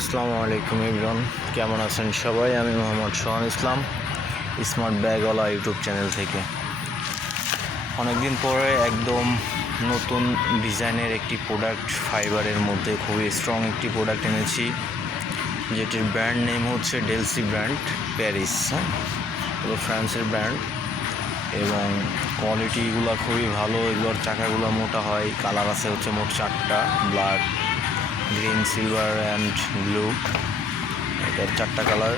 আসসালামু আলাইকুম এভরিওয়ান, কেমন আছেন সবাই? আমি মোহাম্মদ সোহান ইসলাম, স্মার্ট ব্যাগওয়ালা ইউটিউব চ্যানেল থেকে। অনেকদিন পরে একদম নতুন ডিজাইনের একটি প্রোডাক্ট, ফাইবারের মধ্যে খুবই স্ট্রং একটি প্রোডাক্ট এনেছি, যেটির ব্র্যান্ড নেম হচ্ছে ডেলসি ব্র্যান্ড, প্যারিস। এগুলো ফ্রান্সের ব্র্যান্ড এবং কোয়ালিটিগুলো খুবই ভালো। এগুলোর চাকাগুলো মোটা হয়। কালার আছে হচ্ছে মোট 4টা, black, green, silver and blue. এটার 4টা কালার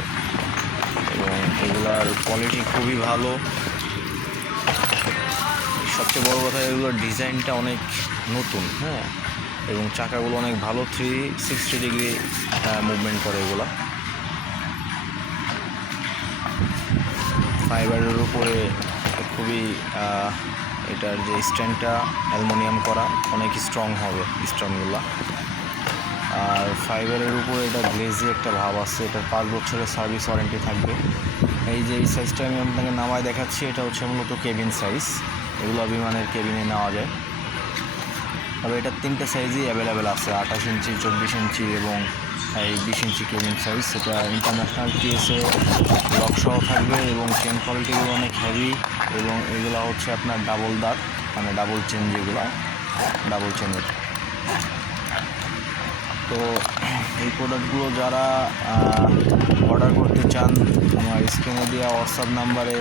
এবং এগুলার কোয়ালিটি খুবই ভালো। সবচেয়ে বড় কথা, এগুলোর ডিজাইনটা অনেক নতুন, এবং চাকাগুলো অনেক ভালো, 360 ডিগ্রি মুভমেন্ট করে। এগুলো ফাইবারের উপরে খুবই, এটার যে স্ট্যান্ডটা অ্যালুমিনিয়াম করা, অনেক স্ট্রং হবে স্ট্রংগুলো। আর ফাইবারের উপরে এটা গ্লেজি একটা ভাব আছে। এটার 5 বছরের সার্ভিস ওয়ারেন্টি থাকবে। এই যে এই সাইজটা আমি আপনাকে নামায় দেখাচ্ছি, এটা হচ্ছে মূলত কেবিন সাইজ। এগুলো বিমানের কেবিনে নেওয়া যায়। তবে এটার 3টে সাইজই অ্যাভেলেবেল আছে, 28 ইঞ্চি, 24 ইঞ্চি এবং এই 20 ইঞ্চি কেবিন সাইজ। এটা ইন্টারন্যাশনাল টিএসএ লকসহ থাকবে এবং চেন কোয়ালিটিগুলো অনেক হেভি। এবং এগুলো হচ্ছে আপনার ডাবল দাঁত, মানে ডাবল চেন, যেগুলো ডাবল চেনের। তো এই প্রোডাক্টগুলো যারা অর্ডার করতে চান, আমার স্ক্রিনে দেওয়া হোয়াটসঅ্যাপ নাম্বারে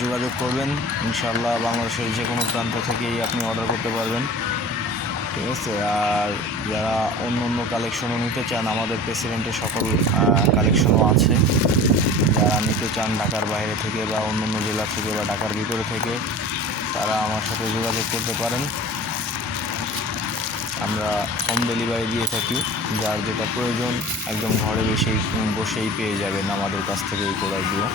যোগাযোগ করবেন। ইনশাআল্লাহ বাংলাদেশের যে কোনো প্রান্ত থেকেই আপনি অর্ডার করতে পারবেন, ঠিক আছে। আর যারা অন্য কালেকশনও নিতে চান, আমাদের প্রেসিডেন্টের সকল কালেকশনও আছে। যারা নিতে চান ঢাকার বাইরে থেকে বা অন্য জেলা থেকে বা ঢাকার ভিতরে থেকে, তারা আমার সাথে যোগাযোগ করতে পারেন। আমরা হোম ডেলিভারি দিয়ে থাকি। যার যেটা প্রয়োজন একদম ঘরে বসেই পেয়ে যাবেন আমাদের কাছ থেকে এই প্রোডাক্টগুলো।